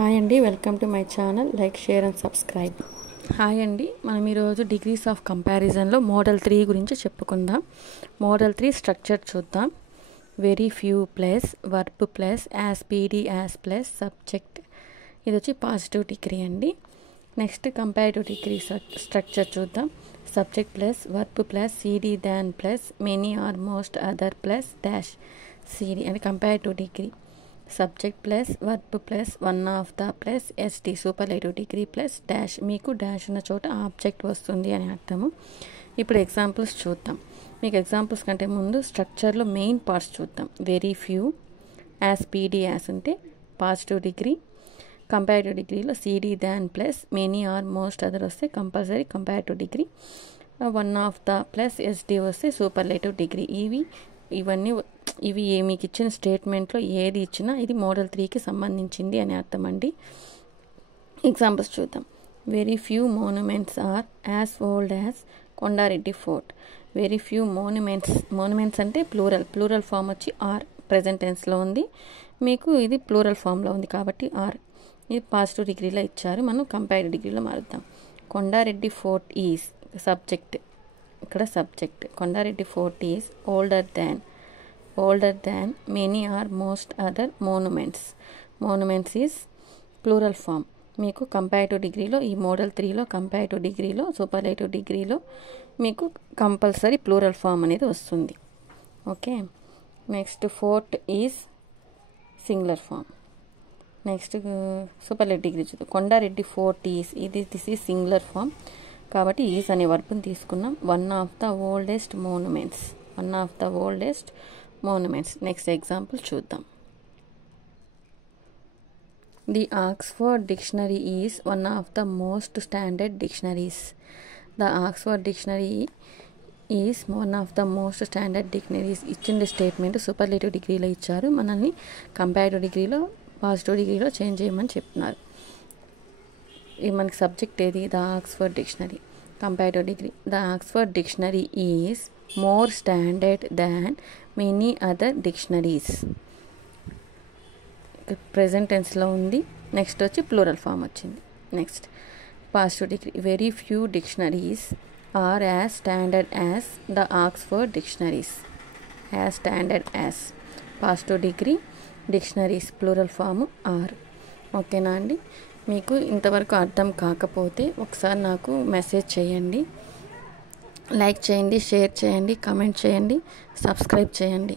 Hi అండి, welcome to my channel. Like, share and subscribe. Hi అండి, మనం ఈరోజు డిగ్రీస్ ఆఫ్ కంపారిజన్లో మోడల్ 3 గురించి చెప్పుకుందాం. మోడల్ 3 స్ట్రక్చర్ చూద్దాం. Very few plus verb plus as PD as plus subject. ఇది వచ్చి పాజిటివ్ డిగ్రీ అండి. నెక్స్ట్ కంపారిటివ్ డిగ్రీ స్ట్రక్చర్ చూద్దాం. Subject plus verb plus CD than plus many or most other plus dash CD అని comparative degree. Subject plus verb plus one of the plus est superlative degree plus dash. మీకు dash ఉన్న చోట object వస్తుంది అని అర్థము. ఇప్పుడు examples చూద్దాం. మీకు ఎగ్జాంపుల్స్ కంటే ముందు స్ట్రక్చర్లో మెయిన్ పార్ట్స్ చూద్దాం. Very few as PD as ఉంటే పాజిటివ్ డిగ్రీ. కంపారిటివ్ డిగ్రీలో CD than plus many or most other వస్తే compulsory comparative degree. One of the plus est వస్తే సూపర్లేటివ్ డిగ్రీ. ఇవి మీకు ఇచ్చిన స్టేట్మెంట్లో ఏది ఇచ్చినా ఇది మోడల్ 3కి సంబంధించింది అని అర్థం అండి. ఎగ్జాంపుల్స్ చూద్దాం. Very few monuments are as old as Kondareddy fort. Very few monuments అంటే ప్లూరల్ ఫామ్ వచ్చి ఆర్ ప్రెజెంట్ టెన్స్లో ఉంది. మీకు ఇది ప్లూరల్ ఫామ్లో ఉంది కాబట్టి ఆర్. ఇది పాజిటివ్ డిగ్రీలో ఇచ్చారు, మనం కంపారిటివ్ డిగ్రీలో మారుద్దాం. Kondareddy fort is subject. ఇక్కడ subject Kondareddy fort is older than many or most other monuments. Monuments is plural form. మీకు కంపారిటివ్ డిగ్రీలో ఈ మోడల్ 3లో కంపారిటివ్ డిగ్రీలో సూపర్లేటివ్ డిగ్రీలో మీకు కంపల్సరీ ప్లూరల్ ఫామ్ అనేది వస్తుంది. Okay, next fort is singular form. Next superlative degree చూద్దాం. Kondareddy fort is this is singular form కాబట్టి ఈజ్ అనే వర్బ్ని తీసుకున్నాం. One of the oldest monuments. Next example చూద్దాం. The Oxford dictionary is one of the most standard dictionaries. The Oxford dictionary is one of the most standard dictionaries. ఇచ్చిన statement superlative డిగ్రీలో ఇచ్చారు, మనల్ని comparative డిగ్రీలో positive డిగ్రీలో change చేయమని చెప్తున్నారు. మనకి సబ్జెక్ట్ ఏది? The Oxford dictionary. Comparative degree the Oxford dictionary is more standard than many other dictionaries. Present టెన్స్లో ఉంది. నెక్స్ట్ వచ్చి ప్లూరల్ ఫామ్ వచ్చింది. Next positive degree very few dictionaries are as standard as the Oxford dictionaries. As standard as positive degree, dictionaries plural form are. ఓకేనా అండి? మీకు ఇంతవరకు అర్థం కాకపోతే ఒకసారి నాకు మెసేజ్ చేయండి. లైక్ చేయండి, షేర్ చేయండి, కామెంట్ చేయండి, సబ్స్క్రైబ్ చేయండి.